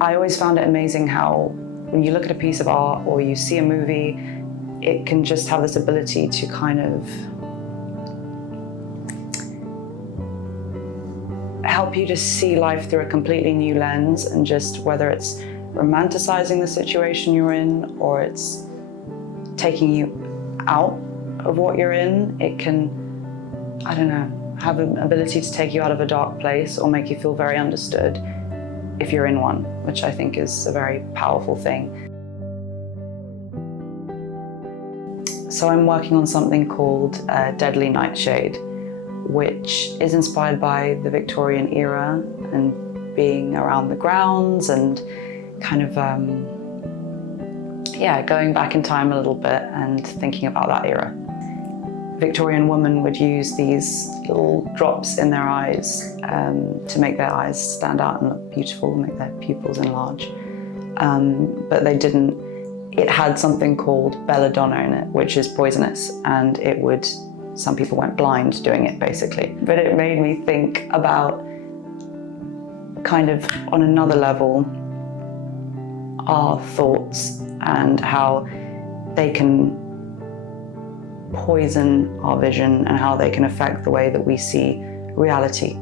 I always found it amazing how when you look at a piece of art or you see a movie, it can just have this ability to kind of help you to see life through a completely new lens, and just whether it's romanticizing the situation you're in or it's taking you out of what you're in, it can, I don't know, have an ability to take you out of a dark place or make you feel very understood if you're in one, which I think is a very powerful thing. So I'm working on something called Deadly Nightshade, which is inspired by the Victorian era and being around the grounds and kind of, going back in time a little bit and thinking about that era. Victorian women would use these little drops in their eyes to make their eyes stand out and look beautiful, make their pupils enlarge. But they didn't. It had something called belladonna in it, which is poisonous, and it would, some people went blind doing it basically. But it made me think about, kind of on another level, our thoughts and how they can poison our vision and how they can affect the way that we see reality.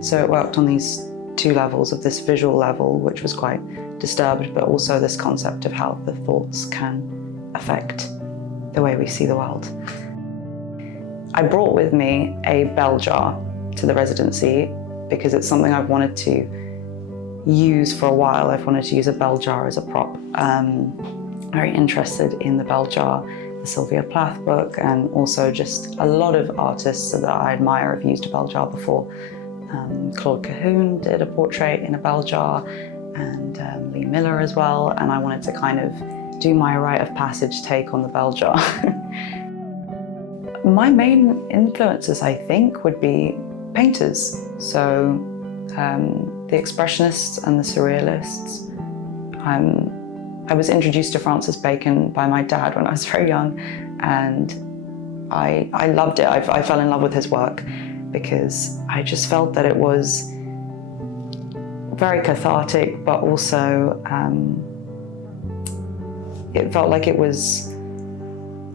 So it worked on these two levels, of this visual level, which was quite disturbed, but also this concept of how the thoughts can affect the way we see the world. I brought with me a bell jar to the residency because it's something I've wanted to use for a while. I've wanted to use a bell jar as a prop. Very interested in the bell jar, the Sylvia Plath book, and also just a lot of artists that I admire have used a bell jar before. Claude Cahun did a portrait in a bell jar, and Lee Miller as well, and I wanted to kind of do my rite of passage take on the bell jar. My main influences, I think, would be painters. So the Expressionists and the Surrealists. I was introduced to Francis Bacon by my dad when I was very young, and I loved it. I fell in love with his work because I just felt that it was very cathartic, but also it felt like it was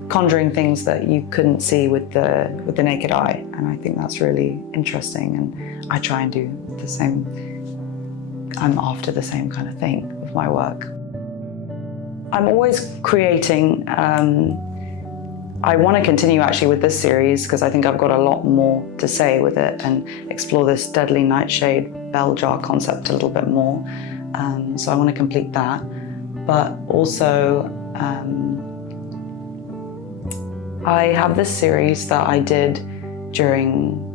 conjuring things that you couldn't see with the naked eye, and I think that's really interesting, and I try and do the same. I'm after the same kind of thing with my work. I'm always creating. I want to continue actually with this series because I think I've got a lot more to say with it and explore this Deadly Nightshade bell jar concept a little bit more. So I want to complete that, but also I have this series that I did during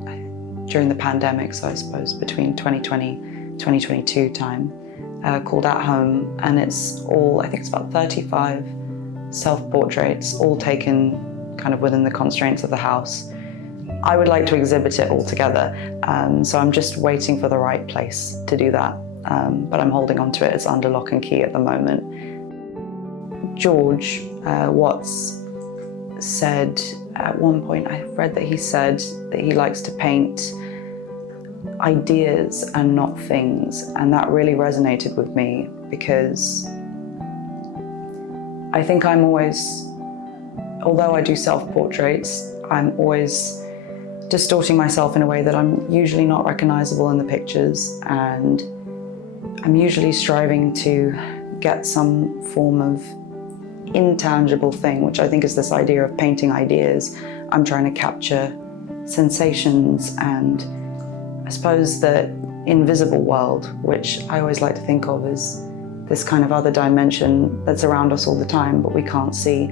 the pandemic, so I suppose between 2020, 2022 time, called At Home, and it's all, I think it's about 35 self-portraits, all taken kind of within the constraints of the house. I would like to exhibit it all together, so I'm just waiting for the right place to do that, but I'm holding on to it. It's under lock and key at the moment. George Watts said at one point, I read that he said that he likes to paint ideas and not things, and that really resonated with me because I think I'm always, although I do self-portraits, I'm always distorting myself in a way that I'm usually not recognizable in the pictures, and I'm usually striving to get some form of intangible thing, which I think is this idea of painting ideas. I'm trying to capture sensations and I suppose the invisible world, which I always like to think of as this kind of other dimension that's around us all the time, but we can't see.